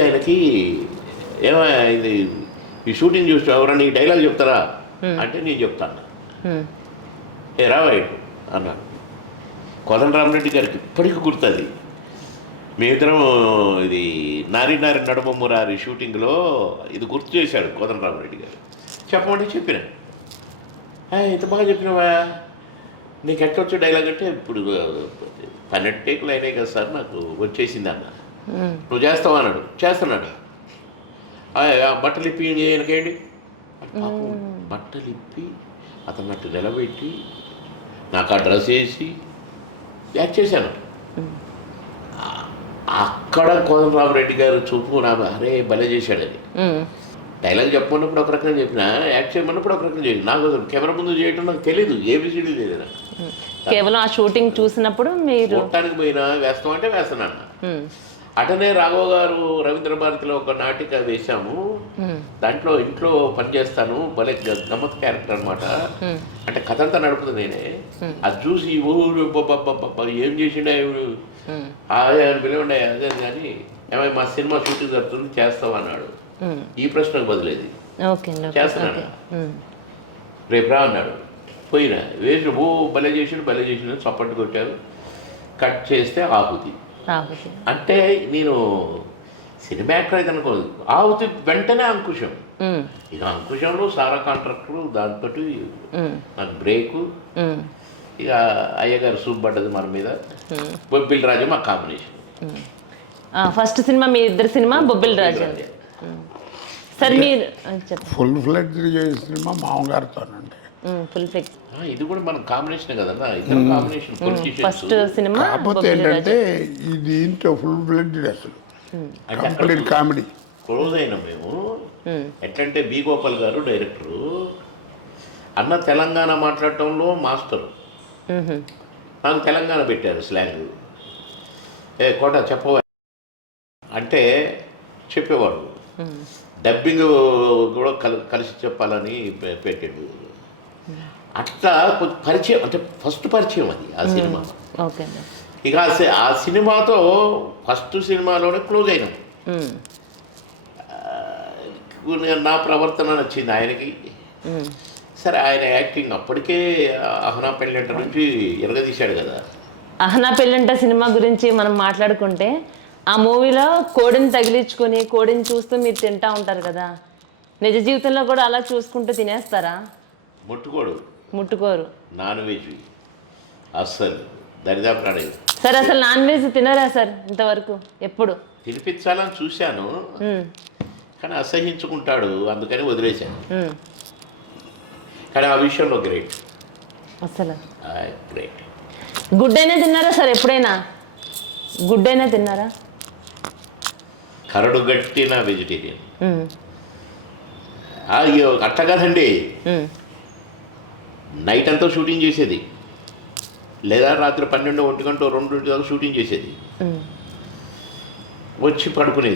ఆయనకి ఏమో ఇది ఈ షూటింగ్ చూసి ఎవరన్నా ఈ డైలాగ్ చెప్తారా అంటే నేను చెప్తాను. ఏ రావాయిటు అన్నాడు. కోదండరామరెడ్డి గారికి ఇప్పటికీ గుర్తుంది. మేమిద్దరం ఇది నారి నారి నడుమ మురారి షూటింగ్లో ఇది గుర్తు చేశాడు కోదండరామరెడ్డి గారు. చెప్పమంటే చెప్పిన ఇంత బాగా చెప్పినవా, నీకు ఎట్లొచ్చే డైలాగ్ అంటే ఇప్పుడు 12 టేకులు అయినాయి కదా సార్, నాకు వచ్చేసింది అన్న. నువ్వు చేస్తావా అన్నాడు. చేస్తున్నాడు. బట్టలు ఇప్పి చేయనకేంటి, బట్టలు ఇప్పి అతను అట్టు నిలబెట్టి నాకు ఆ డ్రెస్ వేసి యాక్ట్ చేశాను. అక్కడ కోదండరామరెడ్డి గారు చూపు నా అరే భలే చేశాడని. డైలాగ్ చెప్పమన్నప్పుడు ఒక రకంగా చెప్పిన, యాక్ట్ చేయమన్నప్పుడు ఒక రకంగా చెప్పిన. నాకు కెమెరా ముందు చేయడం నాకు తెలీదు, ఏబిసిడీ తెలియదు నాకు. కేవలం ఆ షూటింగ్ చూసినప్పుడు మీరు చూడటానికి పోయినా వేస్తామంటే వేస్తున్నాను. అటనే రాఘవ గారు రవీంద్ర భారతిలో ఒక నాటిక వేశాము. దాంట్లో ఇంట్లో పనిచేస్తాను, భలే గమ్మత్ క్యారెక్టర్ అనమాట. అంటే కథ అంతా నడుపుతుంది నేనే. అది చూసి ఊరు ఏం చేసిండే అని పిలవండి అదే కానీ ఏమై మా సినిమా షూటింగ్ జరుగుతుంది చేస్తావు అన్నాడు. ఈ ప్రశ్నకు బదిలేదు చేస్తున్నాను. రేపు రా అన్నాడు. పోయినా వేసి భలే చేసిండు చప్పట్టు కొట్టారు. కట్ చేస్తే ఆహుతి. అంటే నేను సినిమా యాక్టర్ అయితే అనుకోదు, ఆహుతి వెంటనే అంకుశం. ఇక అంకుశంలో సారా కాంట్రాక్టర్, దాంతో నాకు బ్రేకు, ఇక అయ్యగారు సూప్ పడ్డది మన మీద. బొబ్బిల్ రాజు మా కాంబినేషన్. ఫస్ట్ సినిమా మీ ఇద్దరు సినిమా బొబ్బిల్ రాజు. సార్ మీరు ఫుల్ ఫ్లెడ్జ్డ్ చేసిన సినిమా మామగారితోనండి. ఇది కూడా మన కాంబినేషన్ కదన్నా, ఇద్దరు కాంబినేషన్. ఫస్ట్ సినిమా కాకపోతే ఏంటంటే ఇది ఇంట్లో ఫుల్ ఫ్లెడ్జ్డ్ అసలు కంప్లీట్ కామెడీ. క్లోజ్ అయినా మేము. ఎట్లంటే బి గోపాల్ గారు డైరెక్టరు, అన్న తెలంగాణ మాట్లాడటంలో మాస్టరు. నాకు తెలంగాణ పెట్టారు స్లాంగ్. కోట చెప్పవ అంటే చెప్పేవాడు. డబ్బింగ్ కూడా కలిసి చెప్పాలని పెట్టాడు. అట్లా కొంచెం పరిచయం, అంటే ఫస్ట్ పరిచయం అది ఆ సినిమా. ఇక ఆ సినిమాతో ఫస్ట్ సినిమాలోనే క్లోజ్ అయినాం. నా ప్రవర్తన నచ్చింది ఆయనకి. సరే ఆయన యాక్టింగ్ అప్పటికే అహనా పెళ్ళంట నుంచి ఎరగదీశాడు కదా. అహనా పెళ్ళంట సినిమా గురించి మనం మాట్లాడుకుంటే, ఆ మూవీలో కోడిని తగిలించుకొని కోడిని చూస్తూ మీరు తింటా ఉంటారు కదా, నిజ జీవితంలో కూడా అలా చూసుకుంటూ తినేస్తారా? ముట్టుకోరు. నాన్ వెజ్ అస్సలు దరిదాపు రాలేదు. సార్ అసలు నాన్ వెజ్ తినరా సార్ ఇంతవరకు? ఎప్పుడు తినిపించాలని చూశాను, కానీ అసహించుకుంటాడు, అందుకని వదిలేశాను. కానీ ఆ విషయంలో గ్రేట్, అసలు గ్రేట్. గుడ్ అయినా తిన్నారా సార్? ఎప్పుడైనా గుడ్ అయినా తిన్నారా? కరడు గట్టిన వెజిటేరియన్. అట్లా కాదండి, నైట్ అంతా షూటింగ్ చేసేది, లేదా రాత్రి 12, 1 గంట 2 షూటింగ్ చేసేది, వచ్చి పడుకునేది.